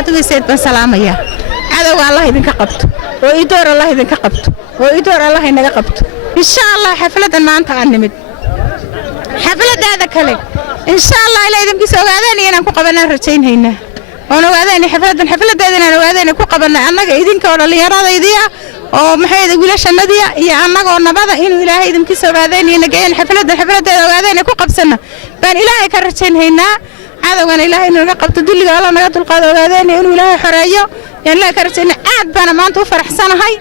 faatiga sayid baan salaamaya cadowga allah idinka qabto oo idoor allah idinka qabto oo idoor allah inaga qabto insha allah xafladan maanta aan nimid xafladada kale insha allah ila idinkiisa ogaadeen inaan ku qabanaa rajaynayna oo ogaadeen xafladeedana ogaadeen ku qabanaa annaga idinka oo dhalinyarada oo maxay wiilashanadiya iyo annagoo nabada inuu ilaahay idinkiisa ogaadeen iyo nageeyeen xafladeeda ogaadeen ku qabsana baan ilaahay ka rajaynaynaa cadawgana ilaahay inaga qabto dulliga alla naga dulqaado ogaadeen inuu ilaahay xoreeyo ilaahay ka rajaynaa aad baan maanta u faraxsanahay